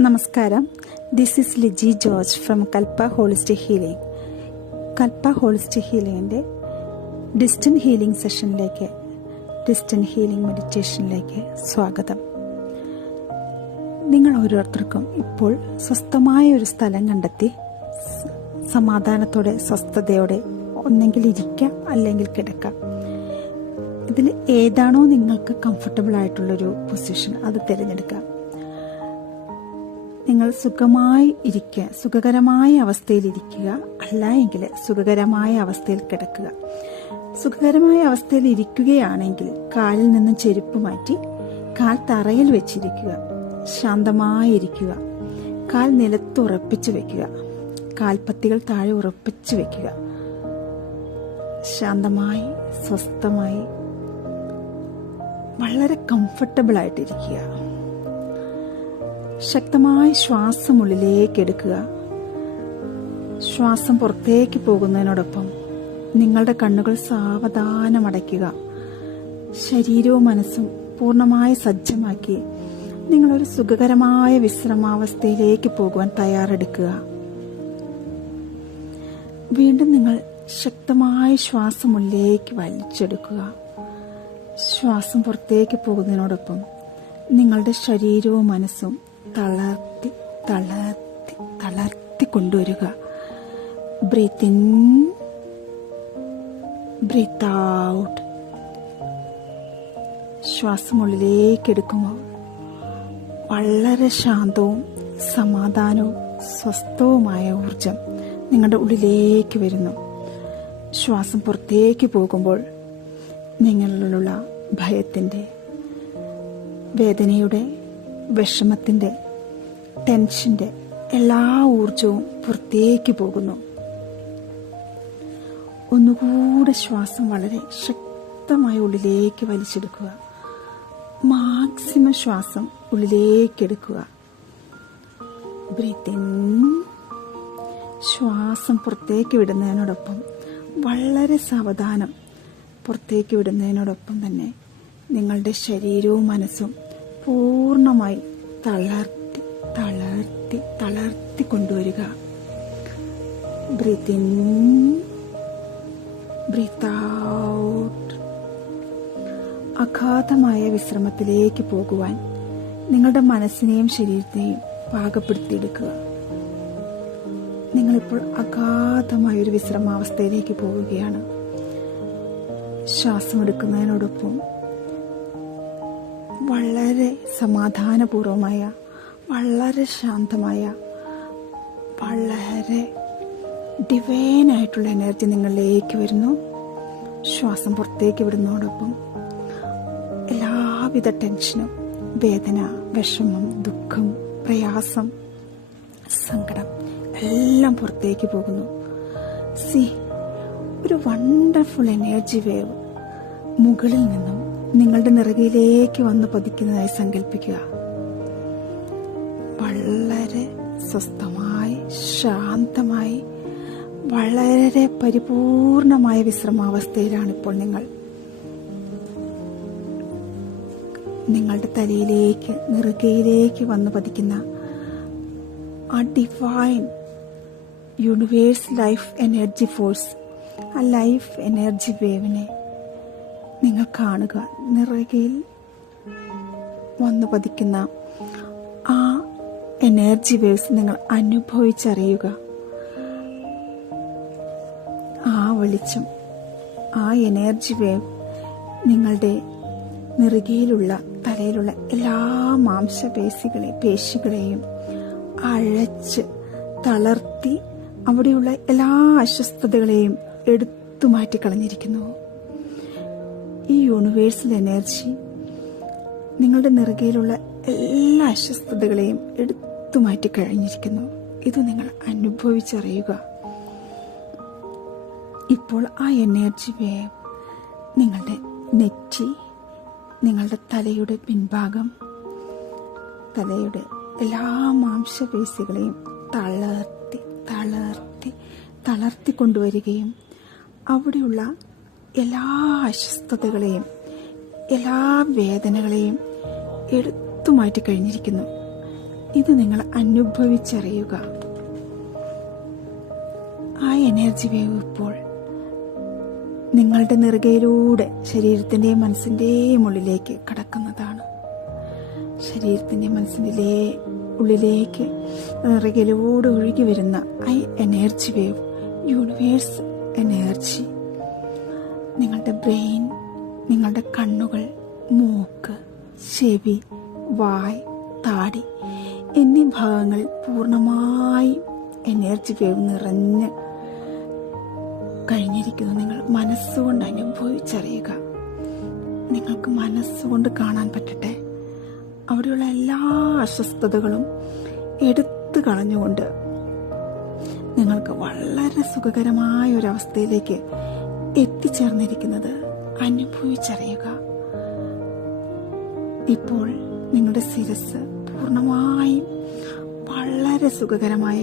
നമസ്കാരം. This is Liji George from Kalpa holistic healing. Kalpa holistic ഹീലിംഗിൻ്റെ distant healing സെഷനിലേക്ക്, ഡിസ്റ്റൻറ്റ് ഹീലിംഗ് മെഡിറ്റേഷനിലേക്ക് സ്വാഗതം. നിങ്ങൾ ഓരോരുത്തർക്കും ഇപ്പോൾ സ്വസ്ഥമായ ഒരു സ്ഥലം കണ്ടെത്തി സമാധാനത്തോടെ സ്വസ്ഥതയോടെ ഒന്നെങ്കിൽ ഇരിക്കാം അല്ലെങ്കിൽ കിടക്കാം. ഇതിൽ ഏതാണോ നിങ്ങൾക്ക് കംഫർട്ടബിൾ ആയിട്ടുള്ളൊരു പൊസിഷൻ അത് തിരഞ്ഞെടുക്കാം. നിങ്ങൾ സുഖമായി ഇരിക്കുക, സുഖകരമായ അവസ്ഥയിൽ ഇരിക്കുക, അല്ല എങ്കിൽ സുഖകരമായ അവസ്ഥയിൽ കിടക്കുക. സുഖകരമായ അവസ്ഥയിൽ ഇരിക്കുകയാണെങ്കിൽ കാലിൽ നിന്നും ചെരുപ്പ് മാറ്റി കാൽ തറയിൽ വെച്ചിരിക്കുക. ശാന്തമായിരിക്കുക. കാൽ നിലത്ത് ഉറപ്പിച്ചു വെക്കുക. കാൽപ്പത്തികൾ താഴെ ഉറപ്പിച്ചു വെക്കുക. ശാന്തമായി സ്വസ്ഥമായി വളരെ കംഫർട്ടബിൾ ആയിട്ടിരിക്കുക. ശക്തമായ ശ്വാസം ഉള്ളിലേക്ക് എടുക്കുക. ശ്വാസം പുറത്തേക്ക് പോകുന്നതിനോടൊപ്പം നിങ്ങളുടെ കണ്ണുകൾ സാവധാനം അടയ്ക്കുക. ശരീരവും മനസ്സും പൂർണ്ണമായി സജ്ജമാക്കി നിങ്ങളൊരു സുഖകരമായ വിശ്രമാവസ്ഥയിലേക്ക് പോകുവാൻ തയ്യാറെടുക്കുക. വീണ്ടും നിങ്ങൾ ശക്തമായ ശ്വാസം ഉള്ളിലേക്ക് വലിച്ചെടുക്കുക. ശ്വാസം പുറത്തേക്ക് പോകുന്നതിനോടൊപ്പം നിങ്ങളുടെ ശരീരവും മനസ്സും തളർത്തി തളർത്തി തളർത്തി കൊണ്ടുവരിക. Breathe in, breathe out. ശ്വാസം ഉള്ളിലേക്ക് എടുക്കുമ്പോൾ വളരെ ശാന്തവും സമാധാനവും സ്വസ്ഥവുമായ ഊർജം നിങ്ങളുടെ ഉള്ളിലേക്ക് വരുന്നു. ശ്വാസം പുറത്തേക്ക് പോകുമ്പോൾ നിങ്ങളിലുള്ള ഭയത്തിൻ്റെ, വേദനയുടെ, വിഷമത്തിൻ്റെ, ടെൻഷൻ്റെ എല്ലാ ഊർജവും പുറത്തേക്ക് പോകുന്നു. ഒന്നുകൂടെ ശ്വാസം വളരെ ശക്തമായി ഉള്ളിലേക്ക് വലിച്ചെടുക്കുക. മാക്സിമം ശ്വാസം ഉള്ളിലേക്ക് എടുക്കുക. Breathe in. ശ്വാസം പുറത്തേക്ക് വിടുന്നതിനോടൊപ്പം വളരെ സാവധാനം പുറത്തേക്ക് വിടുന്നതിനോടൊപ്പം തന്നെ നിങ്ങളുടെ ശരീരവും മനസ്സും പൂർണ്ണമായി തളർത്തി തളർത്തി തളർത്തി കൊണ്ടുവരിക. Breathe in, breathe out. അഗാധമായ വിശ്രമത്തിലേക്ക് പോകുവാൻ നിങ്ങളുടെ മനസ്സിനെയും ശരീരത്തെയും പാകപ്പെടുത്തിയെടുക്കുക. നിങ്ങളിപ്പോൾ അഗാധമായ ഒരു വിശ്രമാവസ്ഥയിലേക്ക് പോവുകയാണ്. ശ്വാസമെടുക്കുന്നതിനോടൊപ്പം വളരെ സമാധാനപൂർവമായ, വളരെ ശാന്തമായ, വളരെ ഡിവൈനായിട്ടുള്ള എനർജി നിങ്ങളിലേക്ക് വരുന്നു. ശ്വാസം പുറത്തേക്ക് വിടുന്നതോടൊപ്പം എല്ലാവിധ ടെൻഷനും, വേദന, വിഷമം, ദുഃഖം, പ്രയാസം, സങ്കടം എല്ലാം പുറത്തേക്ക് പോകുന്നു. ഒരു വണ്ടർഫുൾ എനർജി വേവ് മുകളിൽ നിന്നും നിങ്ങളുടെ നെറുകയിലേക്ക് വന്ന് പതിക്കുന്നതായി സങ്കല്പിക്കുക. വളരെ സ്വസ്ഥമായി, ശാന്തമായി, വളരെ പരിപൂർണമായ വിശ്രമാവസ്ഥയിലാണ് ഇപ്പോൾ നിങ്ങൾ. നിങ്ങളുടെ തലയിലേക്ക്, നെറുകയിലേക്ക് വന്ന് പതിക്കുന്ന ആ divine universe life energy force, ആ ലൈഫ് എനർജി വേവിനെ നിങ്ങൾ കാണുക. നിറകയിൽ വന്നു പതിക്കുന്ന ആ എനർജി വേവ്സ് നിങ്ങൾ അനുഭവിച്ചറിയുക. ആ വെളിച്ചം, ആ എനർജി വേവ് നിങ്ങളുടെ നെറുകയിലുള്ള, തലയിലുള്ള എല്ലാ പേശികളെയും അഴച്ച് തളർത്തി അവിടെയുള്ള എല്ലാ അസ്വസ്ഥതകളെയും എടുത്തു മാറ്റിക്കളഞ്ഞിരിക്കുന്നു. ഈ യൂണിവേഴ്സൽ എനർജി നിങ്ങളുടെ നെറുകയിലുള്ള എല്ലാ അസ്വസ്ഥതകളെയും എടുത്തു മാറ്റിക്കഴിഞ്ഞിരിക്കുന്നു. ഇത് നിങ്ങൾ അനുഭവിച്ചറിയുക. ഇപ്പോൾ ആ എനർജി വേവ് നിങ്ങളുടെ നെറ്റി, നിങ്ങളുടെ തലയുടെ പിൻഭാഗം, തലയുടെ എല്ലാ മാംസപേശികളെയും തളർത്തി തളർത്തി തളർത്തി കൊണ്ടുവരികയും അവിടെയുള്ള എല്ലാ അസ്വസ്ഥതകളെയും, എല്ലാ വേദനകളെയും എടുത്തു മാറ്റി കഴിഞ്ഞിരിക്കുന്നു. ഇത് നിങ്ങൾ അനുഭവിച്ചറിയുക. ആ എനർജി വേവ് ഇപ്പോൾ നിങ്ങളുടെ നെറുകയിലൂടെ ശരീരത്തിന്റെയും മനസ്സിന്റെയും ഉള്ളിലേക്ക് കടക്കുന്നതാണ്. ശരീരത്തിന്റെയും മനസ്സിന്റെ ഉള്ളിലേക്ക് നെറുകയിലൂടെ ഒഴുകി വരുന്ന ആ എനർജി വേവ്, യൂണിവേഴ്സ് എനർജി നിങ്ങളുടെ ബ്രെയിൻ, നിങ്ങളുടെ കണ്ണുകൾ, മൂക്ക്, ചെവി, വായ്, താടി എന്നീ ഭാഗങ്ങളിൽ പൂർണ്ണമായി എനർജി വേവ് നിറഞ്ഞ് കഴിഞ്ഞിരിക്കുന്നു. നിങ്ങൾ മനസ്സുകൊണ്ട് അനുഭവിച്ചറിയുക. നിങ്ങൾക്ക് മനസ്സുകൊണ്ട് കാണാൻ പറ്റട്ടെ. അവിടെയുള്ള എല്ലാ അസ്വസ്ഥതകളും എടുത്തു കളഞ്ഞുകൊണ്ട് നിങ്ങൾക്ക് വളരെ സുഖകരമായ ഒരവസ്ഥയിലേക്ക് എത്തിച്ചേർന്നിരിക്കുന്നത് അനുഭവിച്ചറിയുക. ഇപ്പോൾ നിങ്ങളുടെ ശിരസ് പൂർണ്ണമായും വളരെ സുഖകരമായ,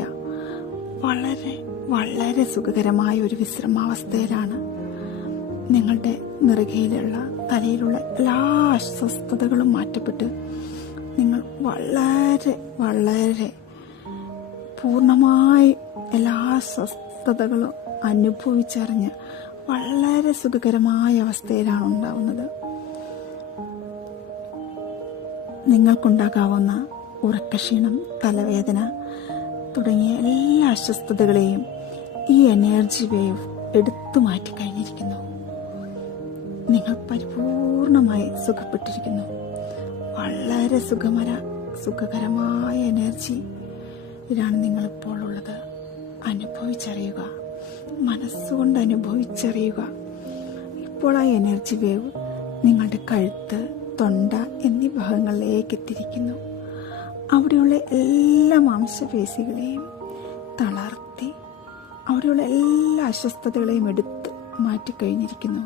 വളരെ വളരെ സുഖകരമായ ഒരു വിശ്രമാവസ്ഥയിലാണ്. നിങ്ങളുടെ നെറുകയിലുള്ള, തലയിലുള്ള എല്ലാ അസ്വസ്ഥതകളും മാറ്റപ്പെട്ട് നിങ്ങൾ വളരെ വളരെ പൂർണ്ണമായി എല്ലാ അസ്വസ്ഥതകളും അനുഭവിച്ചറിഞ്ഞ് വളരെ സുഖകരമായ അവസ്ഥയിലാണ് ഉണ്ടാവുന്നത്. നിങ്ങൾക്കുണ്ടാകാവുന്ന ഉറക്കക്ഷീണം, തലവേദന തുടങ്ങിയ എല്ലാ അസ്വസ്ഥതകളെയും ഈ എനർജി വേവ് എടുത്തു മാറ്റി കഴിഞ്ഞിരിക്കുന്നു. നിങ്ങൾ പരിപൂർണമായി സുഖപ്പെട്ടിരിക്കുന്നു. വളരെ സുഖകരമായ എനർജി ഇതിലാണ് നിങ്ങളിപ്പോൾ ഉള്ളത്. അനുഭവിച്ചറിയുക, മനസ്സുകൊണ്ട് അനുഭവിച്ചറിയുക. ഇപ്പോൾ ആ എനർജി വേവ് നിങ്ങളുടെ കഴുത്ത്, തൊണ്ട എന്നീ ഭാഗങ്ങളിലേക്ക് എത്തിയിരിക്കുന്നു. അവിടെയുള്ള എല്ലാ മാംസപേശികളെയും തളർത്തി അവിടെയുള്ള എല്ലാ അസ്വസ്ഥതകളെയും എടുത്ത് മാറ്റിക്കഴിഞ്ഞിരിക്കുന്നു.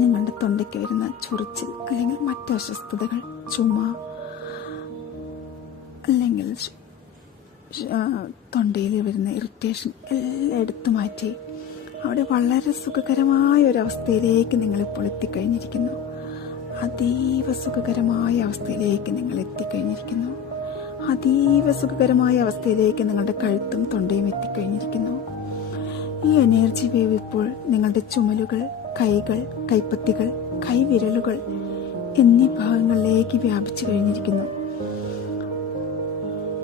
നിങ്ങളുടെ തൊണ്ടയ്ക്ക് വരുന്ന ചൊറിച്ചിൽ അല്ലെങ്കിൽ മറ്റ് അസ്വസ്ഥതകൾ, ചുമ അല്ലെങ്കിൽ തൊണ്ടയിൽ വരുന്ന ഇറിറ്റേഷൻ എല്ലാം എടുത്തു മാറ്റി അവിടെ വളരെ സുഖകരമായ ഒരവസ്ഥയിലേക്ക് നിങ്ങളിപ്പോൾ എത്തിക്കഴിഞ്ഞിരിക്കുന്നു. അതീവ സുഖകരമായ അവസ്ഥയിലേക്ക് നിങ്ങൾ എത്തിക്കഴിഞ്ഞിരിക്കുന്നു. അതീവ സുഖകരമായ അവസ്ഥയിലേക്ക് നിങ്ങളുടെ കഴുത്തും തൊണ്ടയും എത്തിക്കഴിഞ്ഞിരിക്കുന്നു. ഈ എനർജി വേവ് ഇപ്പോൾ നിങ്ങളുടെ ചുമലുകൾ, കൈകൾ, കൈപ്പത്തികൾ, കൈവിരലുകൾ എന്നീ ഭാഗങ്ങളിലേക്ക് വ്യാപിച്ചു കഴിഞ്ഞിരിക്കുന്നു.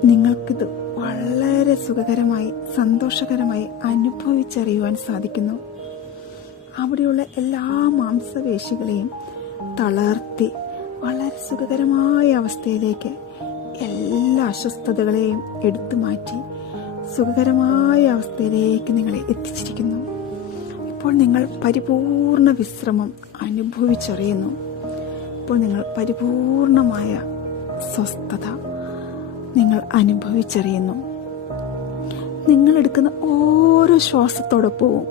നിങ്ങൾക്കിത് വളരെ സുഖകരമായി, സന്തോഷകരമായി അനുഭവിച്ചറിയുവാൻ സാധിക്കുന്നു. അവിടെയുള്ള എല്ലാ മാംസപേശികളെയും തളർത്തി വളരെ സുഖകരമായ അവസ്ഥയിലേക്ക് എല്ലാ അസ്വസ്ഥതകളെയും എടുത്തു മാറ്റി സുഖകരമായ അവസ്ഥയിലേക്ക് നിങ്ങളെ എത്തിച്ചിരിക്കുന്നു. ഇപ്പോൾ നിങ്ങൾ പരിപൂർണ വിശ്രമം അനുഭവിച്ചറിയുന്നു. ഇപ്പോൾ നിങ്ങൾ പരിപൂർണമായ സ്വസ്ഥത നിങ്ങൾ അനുഭവിച്ചറിയുന്നു. നിങ്ങളെടുക്കുന്ന ഓരോ ശ്വാസത്തോടൊപ്പവും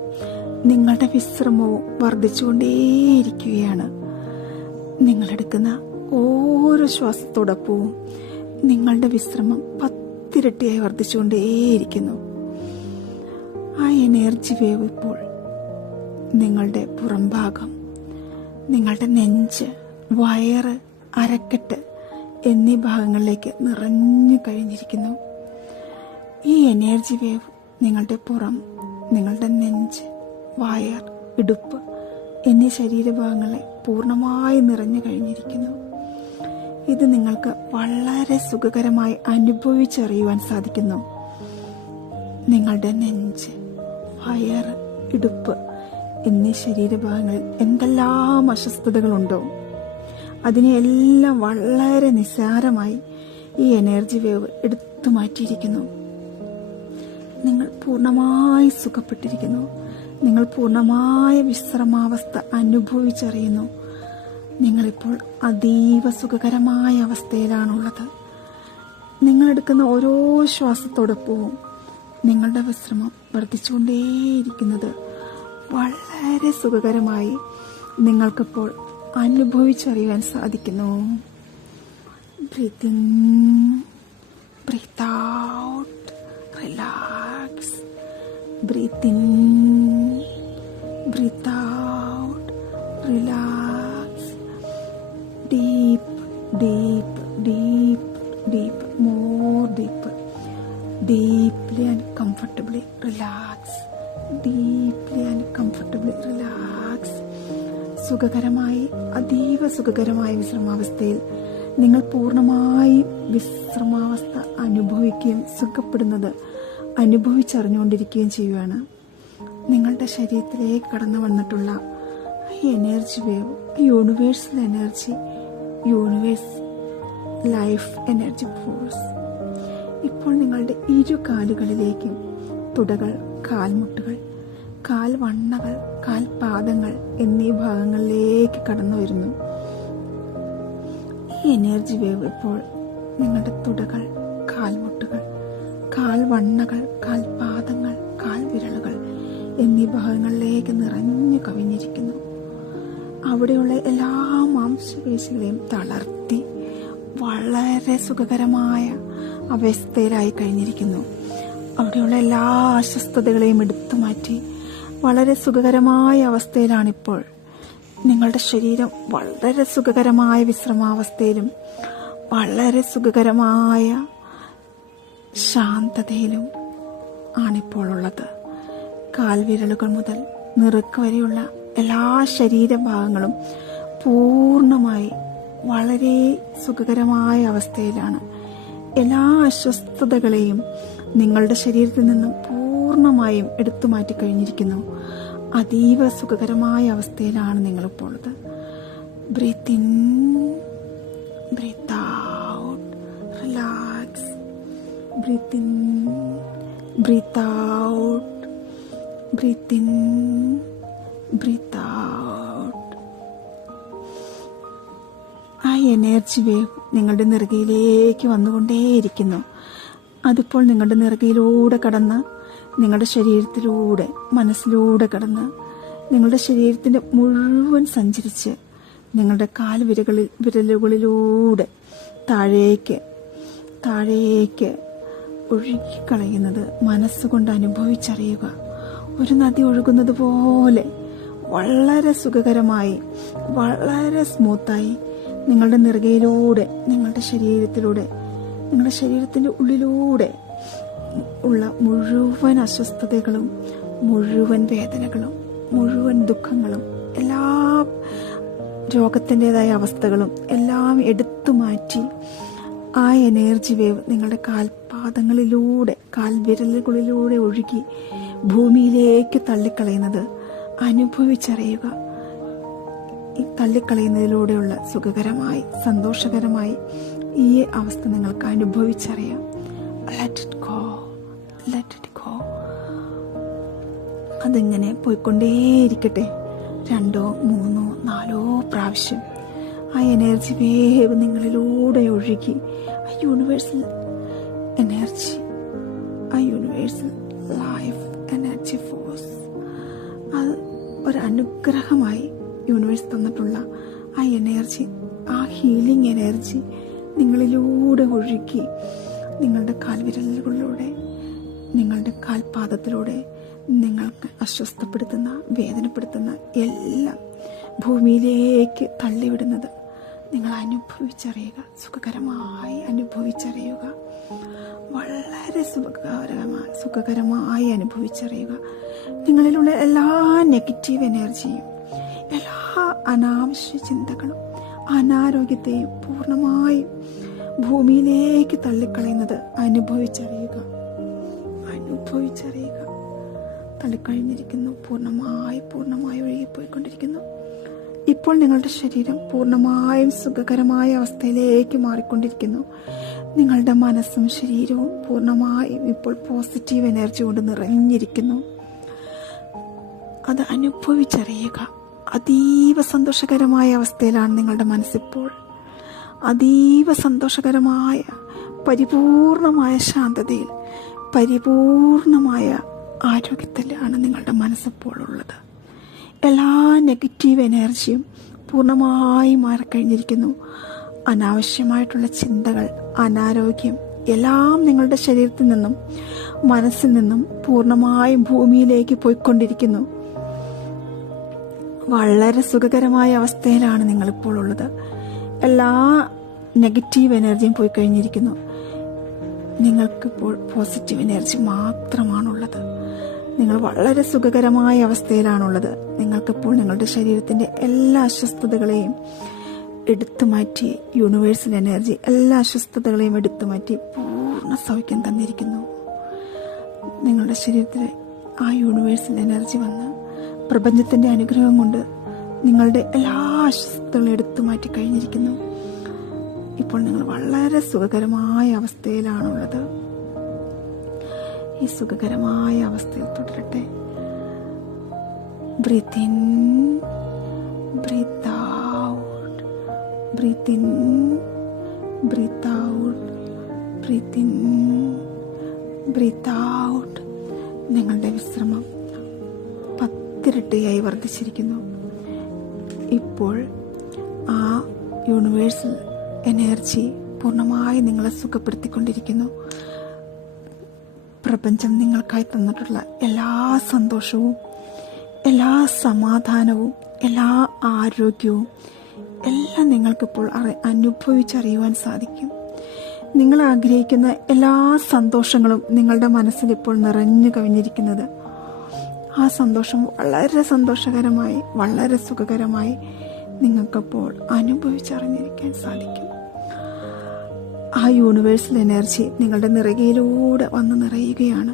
നിങ്ങളുടെ വിശ്രമവും വർദ്ധിച്ചുകൊണ്ടേയിരിക്കുകയാണ്. നിങ്ങളെടുക്കുന്ന ഓരോ ശ്വാസത്തോടൊപ്പവും നിങ്ങളുടെ വിശ്രമം 10 ഇരട്ടിയായി വർദ്ധിച്ചുകൊണ്ടേയിരിക്കുന്നു. ആ എനർജി വേവ് ഇപ്പോൾ നിങ്ങളുടെ പുറംഭാഗം, നിങ്ങളുടെ നെഞ്ച്, വയറ്, അരക്കെട്ട് എന്നീ ഭാഗങ്ങളിലേക്ക് നിറഞ്ഞു കഴിഞ്ഞിരിക്കുന്നു. ഈ എനർജി വേവ് നിങ്ങളുടെ പുറം, നിങ്ങളുടെ നെഞ്ച്, വയർ, ഇടുപ്പ് എന്നീ ശരീരഭാഗങ്ങളെ പൂർണ്ണമായി നിറഞ്ഞു കഴിഞ്ഞിരിക്കുന്നു. ഇത് നിങ്ങൾക്ക് വളരെ സുഖകരമായി അനുഭവിച്ചറിയുവാൻ സാധിക്കുന്നു. നിങ്ങളുടെ നെഞ്ച്, വയർ, ഇടുപ്പ് എന്നീ ശരീരഭാഗങ്ങളിൽ എന്തെല്ലാം അസ്വസ്ഥതകളുണ്ടോ അതിനെയെല്ലാം വളരെ നിസ്സാരമായി ഈ എനർജി വേവ് എടുത്തു മാറ്റിയിരിക്കുന്നു. നിങ്ങൾ പൂർണ്ണമായി സുഖപ്പെട്ടിരിക്കുന്നു. നിങ്ങൾ പൂർണ്ണമായ വിശ്രമാവസ്ഥ അനുഭവിച്ചറിയുന്നു. നിങ്ങളിപ്പോൾ അതീവ സുഖകരമായ അവസ്ഥയിലാണുള്ളത്. നിങ്ങളെടുക്കുന്ന ഓരോ ശ്വാസത്തോടൊപ്പവും നിങ്ങളുടെ വിശ്രമം വർദ്ധിച്ചുകൊണ്ടേയിരിക്കുന്നത് വളരെ സുഖകരമായി നിങ്ങൾക്കിപ്പോൾ അനുഭവിച്ചറിയാൻ സാധിക്കുന്നു. Breathe in, breathe out, relax. Breathe in, breathe out, relax. Deep deep deep deep, more deeper, deeply and comfortably relax, deeply and comfortably relax. സുഖകരമായി, അതീവ സുഖകരമായ വിശ്രമാവസ്ഥയിൽ നിങ്ങൾ പൂർണ്ണമായി വിശ്രമാവസ്ഥ അനുഭവിക്കുകയും സുഖപ്പെടുന്നത് അനുഭവിച്ചറിഞ്ഞുകൊണ്ടിരിക്കുകയും ചെയ്യുകയാണ്. നിങ്ങളുടെ ശരീരത്തിലേക്ക് കടന്നു വന്നിട്ടുള്ള ഈ energy wave, universal energy, universe life energy force ഇപ്പോൾ നിങ്ങളുടെ ഇരു കാലുകളിലേക്കും തുടകൾ, കാൽമുട്ടുകൾ, കാൽവണ്ണകൾ, കാൽപാദങ്ങൾ എന്നീ ഭാഗങ്ങളിലേക്ക് കടന്നു വരുന്നു. ഈ എനർജി വേവ് ഇപ്പോൾ നിങ്ങളുടെ തുടകൾ, കാൽമുട്ടുകൾ, കാൽവണ്ണകൾ, കാൽപാദങ്ങൾ, കാൽവിരലുകൾ എന്നീ ഭാഗങ്ങളിലേക്ക് നിറഞ്ഞു കവിഞ്ഞിരിക്കുന്നു. അവിടെയുള്ള എല്ലാ മാംസപേശികളെയും തളർത്തി വളരെ സുഖകരമായ അവസ്ഥയിലായി കഴിഞ്ഞിരിക്കുന്നു. അവിടെയുള്ള എല്ലാ അസ്വസ്ഥതകളെയും എടുത്തു മാറ്റി വളരെ സുഖകരമായ അവസ്ഥയിലാണിപ്പോൾ. നിങ്ങളുടെ ശരീരം വളരെ സുഖകരമായ വിശ്രമാവസ്ഥയിലും വളരെ സുഖകരമായ ശാന്തതയിലും ആണിപ്പോൾ ഉള്ളത്. കാൽവിരലുകൾ മുതൽ നെറുക്ക് വരെയുള്ള എല്ലാ ശരീരഭാഗങ്ങളും പൂർണ്ണമായി വളരെ സുഖകരമായ അവസ്ഥയിലാണ്. എല്ലാ അസ്വസ്ഥതകളെയും നിങ്ങളുടെ ശരീരത്തിൽ നിന്നും പൂർണ്ണമായും എടുത്തു മാറ്റി കഴിഞ്ഞിരിക്കുന്നു. അതീവ സുഖകരമായ അവസ്ഥയിലാണ് നിങ്ങളിപ്പോൾ ഉള്ളത്. Breathe in, breathe out, relax. Breathe in, breathe out, breathe in, breathe out. ആ എനർജി വേവ് നിങ്ങളുടെ നെറുകയിലേക്ക് വന്നുകൊണ്ടേയിരിക്കുന്നു. അതിപ്പോൾ നിങ്ങളുടെ നെറുകയിലൂടെ കടന്ന് നിങ്ങളുടെ ശരീരത്തിലൂടെ, മനസ്സിലൂടെ കടന്ന് നിങ്ങളുടെ ശരീരത്തിന്റെ മുഴുവൻ സഞ്ചരിച്ച് നിങ്ങളുടെ വിരലുകളിലൂടെ താഴേക്ക് താഴേക്ക് ഒഴുകിക്കളയുന്നത് മനസ്സുകൊണ്ട് അനുഭവിച്ചറിയുക. ഒരു നദി ഒഴുകുന്നത് പോലെ വളരെ സുഖകരമായി, വളരെ സ്മൂത്തായി നിങ്ങളുടെ നെറുകയിലൂടെ, നിങ്ങളുടെ ശരീരത്തിലൂടെ, നിങ്ങളുടെ ശരീരത്തിന്റെ ഉള്ളിലൂടെ ഉള്ള മുഴുവൻ അസ്വസ്ഥതകളും, മുഴുവൻ വേദനകളും, മുഴുവൻ ദുഃഖങ്ങളും, എല്ലാ രോഗത്തിൻ്റെതായ അവസ്ഥകളും എല്ലാം എടുത്തു മാറ്റി ആ എനർജി വേവ് നിങ്ങളുടെ കാൽപാദങ്ങളിലൂടെ, കാൽവിരലുകളിലൂടെ ഒഴുകി ഭൂമിയിലേക്ക് തള്ളിക്കളയുന്നത് അനുഭവിച്ചറിയുക. ഈ തള്ളിക്കളയുന്നതിലൂടെയുള്ള സുഖകരമായി, സന്തോഷകരമായി ഈ അവസ്ഥ നിങ്ങൾക്ക് അനുഭവിച്ചറിയാം. Let it go, let it go. അതിങ്ങനെ പോയിക്കൊണ്ടേയിരിക്കട്ടെ. 2, 3, 4 പ്രാവശ്യം ആ എനർജി വേവ് നിങ്ങളിലൂടെ ഒഴുകി ആ യൂണിവേഴ്സൽ എനർജി, ആ യൂണിവേഴ്സൽ ലൈഫ് എനർജി ഫോഴ്സ്, അത് ഒരു അനുഗ്രഹമായി യൂണിവേഴ്സ് തന്നിട്ടുള്ള ആ എനർജി, ആ ഹീലിംഗ് എനർജി നിങ്ങളിലൂടെ ഒഴുകി നിങ്ങളുടെ കാൽവിരലുകളിലൂടെ, നിങ്ങളുടെ കാൽപാദത്തിലൂടെ നിങ്ങൾക്ക് അസ്വസ്ഥപ്പെടുത്തുന്ന, വേദനപ്പെടുത്തുന്ന എല്ലാം ഭൂമിയിലേക്ക് തള്ളിവിടുന്നത് നിങ്ങൾ അനുഭവിച്ചറിയുക. സുഖകരമായി അനുഭവിച്ചറിയുക. വളരെ സുഖകരമായി അനുഭവിച്ചറിയുക. നിങ്ങളിലുള്ള എല്ലാ നെഗറ്റീവ് എനർജിയും, എല്ലാ അനാവശ്യ ചിന്തകളും, അനാരോഗ്യത്തെയും പൂർണ്ണമായും ഭൂമിയിലേക്ക് തള്ളിക്കളയുന്നത് അനുഭവിച്ചറിയുക. അനുഭവിച്ചറിയുക. തള്ളിക്കഴിഞ്ഞിരിക്കുന്നു. പൂർണ്ണമായി ഒഴുകിപ്പോയിക്കൊണ്ടിരിക്കുന്നു. ഇപ്പോൾ നിങ്ങളുടെ ശരീരം പൂർണ്ണമായും സുഖകരമായ അവസ്ഥയിലേക്ക് മാറിക്കൊണ്ടിരിക്കുന്നു. നിങ്ങളുടെ മനസ്സും ശരീരവും പൂർണ്ണമായും ഇപ്പോൾ പോസിറ്റീവ് എനർജി കൊണ്ട് നിറഞ്ഞിരിക്കുന്നു. അത് അനുഭവിച്ചറിയുക. അതീവ സന്തോഷകരമായ അവസ്ഥയിലാണ് നിങ്ങളുടെ മനസ്സിപ്പോൾ. അതീവ സന്തോഷകരമായ, പരിപൂർണമായ ശാന്തതയിൽ, പരിപൂർണമായ ആരോഗ്യത്തിലാണ് നിങ്ങളുടെ മനസ്സിപ്പോൾ ഉള്ളത്. എല്ലാ നെഗറ്റീവ് എനർജിയും പൂർണ്ണമായി മാറിക്കഴിഞ്ഞിരിക്കുന്നു. അനാവശ്യമായിട്ടുള്ള ചിന്തകൾ, അനാരോഗ്യം എല്ലാം നിങ്ങളുടെ ശരീരത്തിൽ നിന്നും മനസ്സിൽ നിന്നും പൂർണ്ണമായും ഭൂമിയിലേക്ക് പോയിക്കൊണ്ടിരിക്കുന്നു. വളരെ സുഖകരമായ അവസ്ഥയിലാണ് നിങ്ങളിപ്പോൾ ഉള്ളത്. എല്ലാ നെഗറ്റീവ് എനർജിയും പോയി കഴിഞ്ഞിരിക്കുന്നു. നിങ്ങൾക്കിപ്പോൾ പോസിറ്റീവ് എനർജി മാത്രമാണുള്ളത്. നിങ്ങൾ വളരെ സുഖകരമായ അവസ്ഥയിലാണുള്ളത്. നിങ്ങൾക്കിപ്പോൾ നിങ്ങളുടെ ശരീരത്തിന്റെ എല്ലാ അസ്വസ്ഥതകളെയും എടുത്തു മാറ്റി യൂണിവേഴ്സൽ എനർജി എല്ലാ അസ്വസ്ഥതകളെയും എടുത്തു മാറ്റി പൂർണ്ണ സൗഖ്യം തന്നിരിക്കുന്നു. നിങ്ങളുടെ ശരീരത്തിൽ ആ യൂണിവേഴ്സൽ എനർജി വന്ന് പ്രപഞ്ചത്തിന്റെ അനുഗ്രഹം കൊണ്ട് നിങ്ങളുടെ എല്ലാ അസ്വസ്ഥതകളും എടുത്തു മാറ്റി കഴിഞ്ഞിരിക്കുന്നു. ഇപ്പോൾ നിങ്ങൾ വളരെ സുഖകരമായ അവസ്ഥയിലാണുള്ളത്. ഈ സുഖകരമായ അവസ്ഥയിൽ തുടരട്ടെ. Breathe in, breathe out, breathe in, breathe out, breathe in, breathe out. നിങ്ങളുടെ വിശ്രമം 10 ഇരട്ടിയായി വർദ്ധിച്ചിരിക്കുന്നു. ഇപ്പോൾ ആ യൂണിവേഴ്സൽ എനർജി പൂർണ്ണമായി നിങ്ങളെ സുഖപ്പെടുത്തിക്കൊണ്ടിരിക്കുന്നു. പ്രപഞ്ചം നിങ്ങൾക്കായി തന്നിട്ടുള്ള എല്ലാ സന്തോഷവും, എല്ലാ സമാധാനവും, എല്ലാ ആരോഗ്യവും എല്ലാം നിങ്ങൾക്കിപ്പോൾ അനുഭവിച്ചറിയുവാൻ സാധിക്കും. നിങ്ങൾ ആഗ്രഹിക്കുന്ന എല്ലാ സന്തോഷങ്ങളും നിങ്ങളുടെ മനസ്സിൽ ഇപ്പോൾ നിറഞ്ഞു കവിഞ്ഞിരിക്കുന്നത്. ആ സന്തോഷം വളരെ സന്തോഷകരമായി, വളരെ സുഖകരമായി നിങ്ങൾക്കപ്പോൾ അനുഭവിച്ചറിഞ്ഞിരിക്കാൻ സാധിക്കും. ആ യൂണിവേഴ്സൽ എനർജി നിങ്ങളുടെ നിറകയിലൂടെ വന്ന് നിറയുകയാണ്.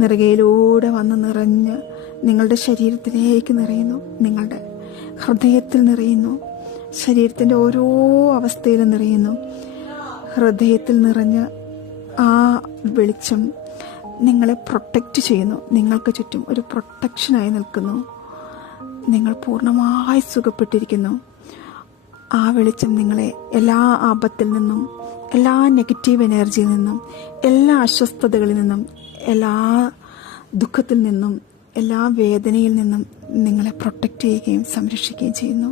നിറകയിലൂടെ വന്ന് നിറഞ്ഞ് നിങ്ങളുടെ ശരീരത്തിലേക്ക് നിറയുന്നു, നിങ്ങളുടെ ഹൃദയത്തിൽ നിറയുന്നു, ശരീരത്തിന്റെ ഓരോ അവസ്ഥയിലും നിറയുന്നു. ഹൃദയത്തിൽ നിറഞ്ഞ് ആ വെളിച്ചം നിങ്ങളെ പ്രൊട്ടക്റ്റ് ചെയ്യുന്നു. നിങ്ങൾക്ക് ചുറ്റും ഒരു പ്രൊട്ടക്ഷനായി നിൽക്കുന്നു. നിങ്ങൾ പൂർണ്ണമായി സുഖപ്പെട്ടിരിക്കുന്നു. ആ വെളിച്ചം നിങ്ങളെ എല്ലാ ആപത്തിൽ നിന്നും, എല്ലാ നെഗറ്റീവ് എനർജിയിൽ നിന്നും, എല്ലാ അസ്വസ്ഥതകളിൽ നിന്നും, എല്ലാ ദുഃഖത്തിൽ നിന്നും, എല്ലാ വേദനയിൽ നിന്നും നിങ്ങളെ പ്രൊട്ടക്റ്റ് ചെയ്യുകയും സംരക്ഷിക്കുകയും ചെയ്യുന്നു.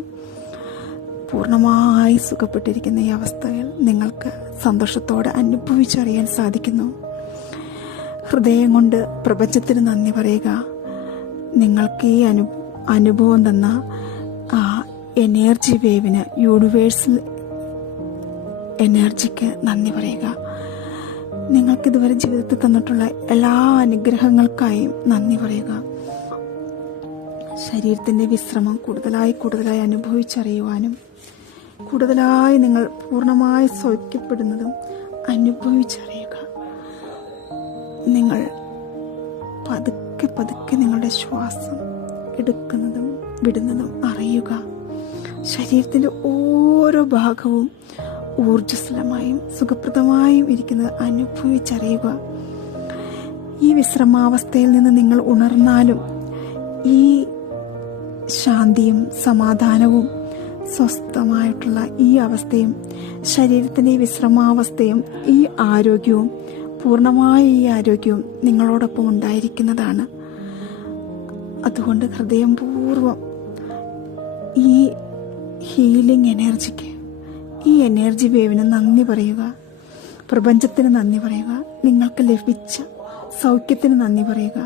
പൂർണ്ണമായി സുഖപ്പെട്ടിരിക്കുന്ന ഈ അവസ്ഥകൾ നിങ്ങൾക്ക് സന്തോഷത്തോടെ അനുഭവിച്ചറിയാൻ സാധിക്കുന്നു. ഹൃദയം കൊണ്ട് പ്രപഞ്ചത്തിന് നന്ദി പറയുക. നിങ്ങൾക്ക് ഈ അനുഭവം തന്ന ആ എനർജി വേവിന്, യൂണിവേഴ്സൽ എനർജിക്ക് നന്ദി പറയുക. നിങ്ങൾക്കിതുവരെ ജീവിതത്തിൽ തന്നിട്ടുള്ള എല്ലാ അനുഗ്രഹങ്ങൾക്കായും നന്ദി പറയുക. ശരീരത്തിന്റെ വിശ്രമം കൂടുതലായി കൂടുതലായി അനുഭവിച്ചറിയുവാനും കൂടുതലായി നിങ്ങൾ പൂർണ്ണമായി സൗഖ്യപ്പെടുന്നതും അനുഭവിച്ചറിയുക. നിങ്ങൾ പതുക്കെ പതുക്കെ നിങ്ങളുടെ ശ്വാസം എടുക്കുന്നതും വിടുന്നതും അറിയുക. ശരീരത്തിന്റെ ഓരോ ഭാഗവും ഊർജ്ജസ്വലമായും സുഖപ്രദമായും ഇരിക്കുന്നത് അനുഭവിച്ചറിയുക. ഈ വിശ്രമാവസ്ഥയിൽ നിന്ന് നിങ്ങൾ ഉണർന്നാലും ഈ ശാന്തിയും സമാധാനവും സ്വസ്ഥമായിട്ടുള്ള ഈ അവസ്ഥയും ശരീരത്തിന്റെ ഈ വിശ്രമാവസ്ഥയും ഈ ആരോഗ്യവും പൂർണ്ണമായ ഈ ആരോഗ്യവും നിങ്ങളോടൊപ്പം ഉണ്ടായിരിക്കുന്നതാണ്. അതുകൊണ്ട് ഹൃദയം പൂർവ്വം ഈ ഹീലിംഗ് എനർജിക്ക്, ഈ എനർജി വേവിന് നന്ദി പറയുക. പ്രപഞ്ചത്തിന് നന്ദി പറയുക. നിങ്ങൾക്ക് ലഭിച്ച സൗഖ്യത്തിന് നന്ദി പറയുക.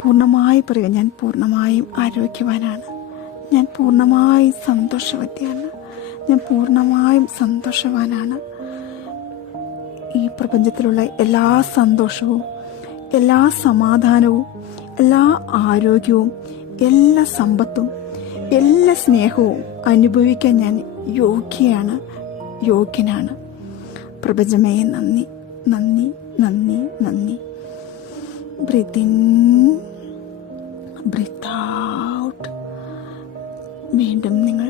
പൂർണ്ണമായി പറയുക, ഞാൻ പൂർണ്ണമായും ആരോഗ്യവാനാണ്, ഞാൻ പൂർണ്ണമായും സന്തോഷവതിയാണ്, ഞാൻ പൂർണ്ണമായും സന്തോഷവാനാണ്. ഈ പ്രപഞ്ചത്തിലുള്ള എല്ലാ സന്തോഷവും, എല്ലാ സമാധാനവും, എല്ലാ ആരോഗ്യവും, എല്ലാ സമ്പത്തും, എല്ലാ സ്നേഹവും അനുഭവിക്കാൻ ഞാൻ യോഗ്യനാണ്. പ്രപഞ്ചമേ നന്ദി, നന്ദി, നന്ദി, നന്ദി. Breathe in, breathe out. വീണ്ടും നിങ്ങൾ